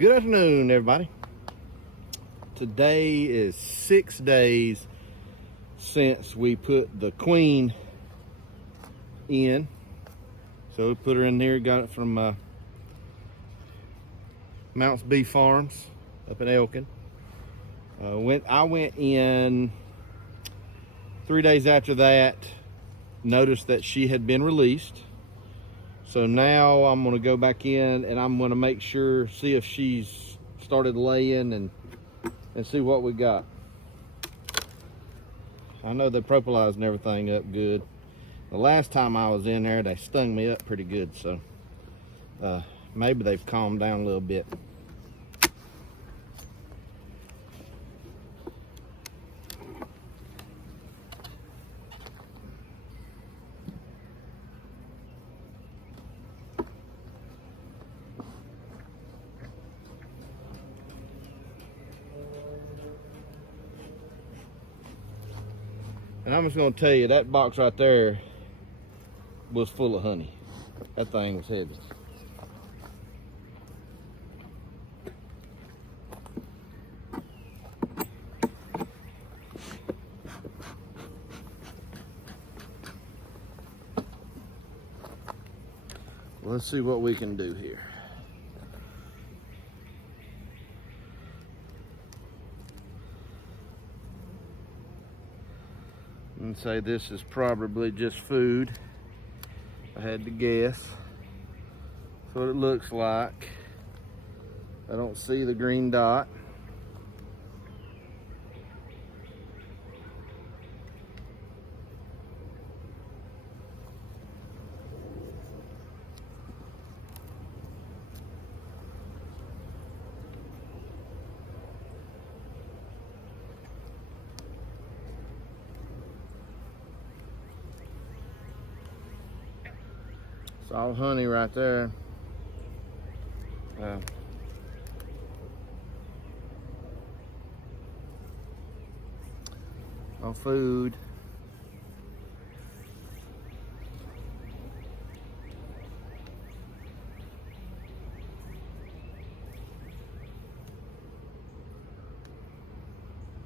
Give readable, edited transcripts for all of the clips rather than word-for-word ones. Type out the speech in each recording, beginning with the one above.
Good afternoon, everybody. Today is 6 days since we put the queen in. So we put her in there, got it from Mounts Bee Farms up in Elkin. I went in 3 days after that, noticed that she had been released. So now I'm gonna go back in and I'm gonna make sure, see if she's started laying and see what we got. I know they propolized everything up good. The last time I was in there, they stung me up pretty good, so maybe they've calmed down a little bit. And I'm just gonna tell you, that box right there was full of honey. That thing was heavy. Let's see what we can do here. And say this is probably just food. I had to guess. That's what it looks like. I don't see the green dot. It's all honey right there. No food.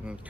Okay.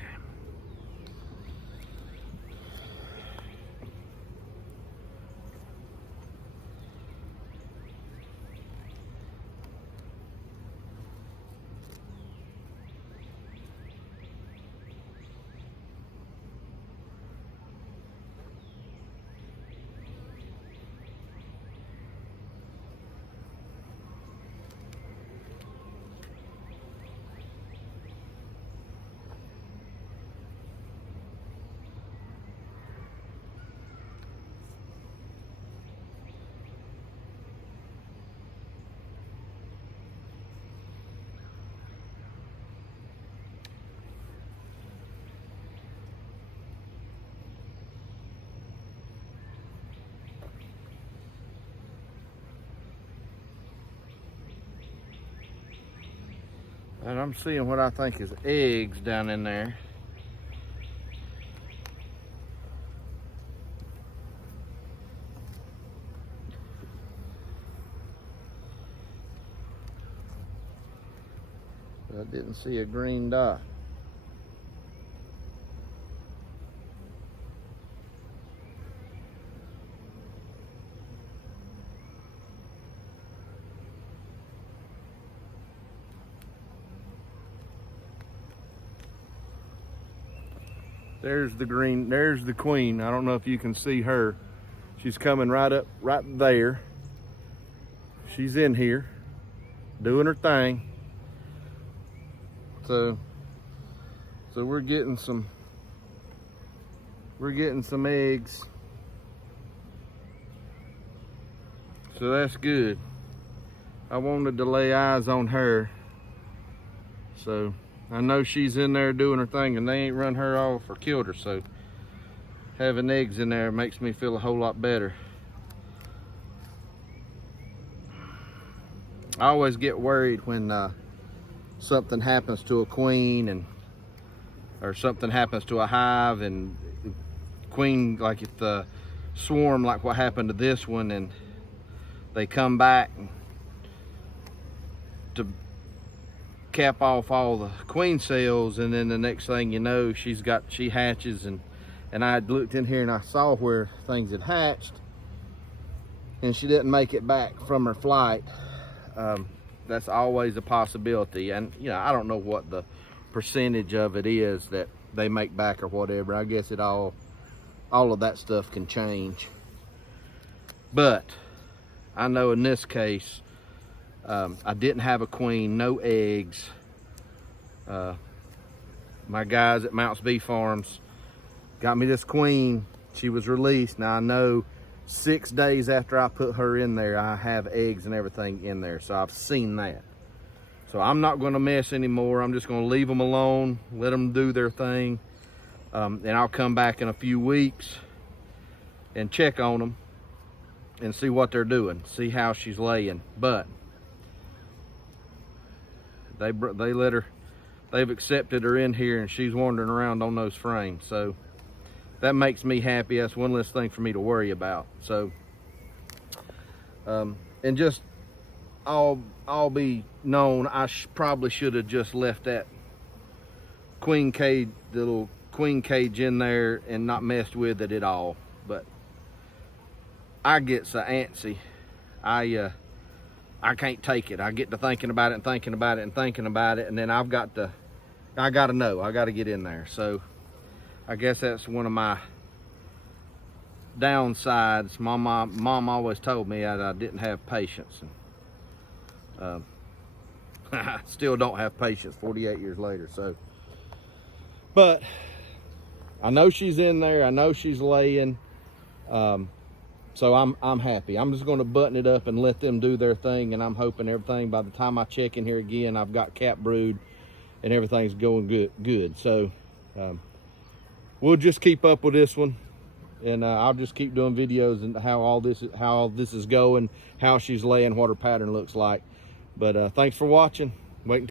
And I'm seeing what I think is eggs down in there. But I didn't see a green dot. There's the green, there's the queen. I don't know if you can see her. She's coming right up, right there. She's in here, doing her thing. So we're getting some eggs. So that's good. I wanted to lay eyes on her. So I know she's in there doing her thing and they ain't run her off or killed her, so having eggs in there makes me feel a whole lot better. I always get worried when something happens to a queen or something happens to a hive and the queen, like if the swarm like what happened to this one and they come back to cap off all the queen cells, and then the next thing you know, she hatches, and I had looked in here and I saw where things had hatched, and she didn't make it back from her flight. That's always a possibility, and you know, I don't know what the percentage of it is that they make back or whatever. I guess all of that stuff can change, but I know in this case, I didn't have a queen, no eggs. My guys at Mounts Bee Farms got me this queen. She was released. Now I know 6 days after I put her in there, I have eggs and everything in there. So I've seen that. So I'm not gonna mess anymore. I'm just gonna leave them alone, let them do their thing. And I'll come back in a few weeks and check on them and see what they're doing, see how she's laying. But they've accepted her in here, and she's wandering around on those frames. So that makes me happy. That's one less thing for me to worry about. So, and just I'll be known, I probably should have just left that queen cage, the little queen cage in there, and not messed with it at all. But I get so antsy. I can't take it. I get to thinking about it and thinking about it and thinking about it, and then I gotta know. I gotta get in there. So I guess that's one of my downsides. My mom always told me that I didn't have patience, and I still don't have patience 48 years later. So, but I know she's in there. I know she's laying. So I'm happy. I'm just going to button it up and let them do their thing, and I'm hoping everything, by the time I check in here again, I've got cap brood and everything's going good. So we'll just keep up with this one, and I'll just keep doing videos and how all this is going, how she's laying, what her pattern looks like. But thanks for watching.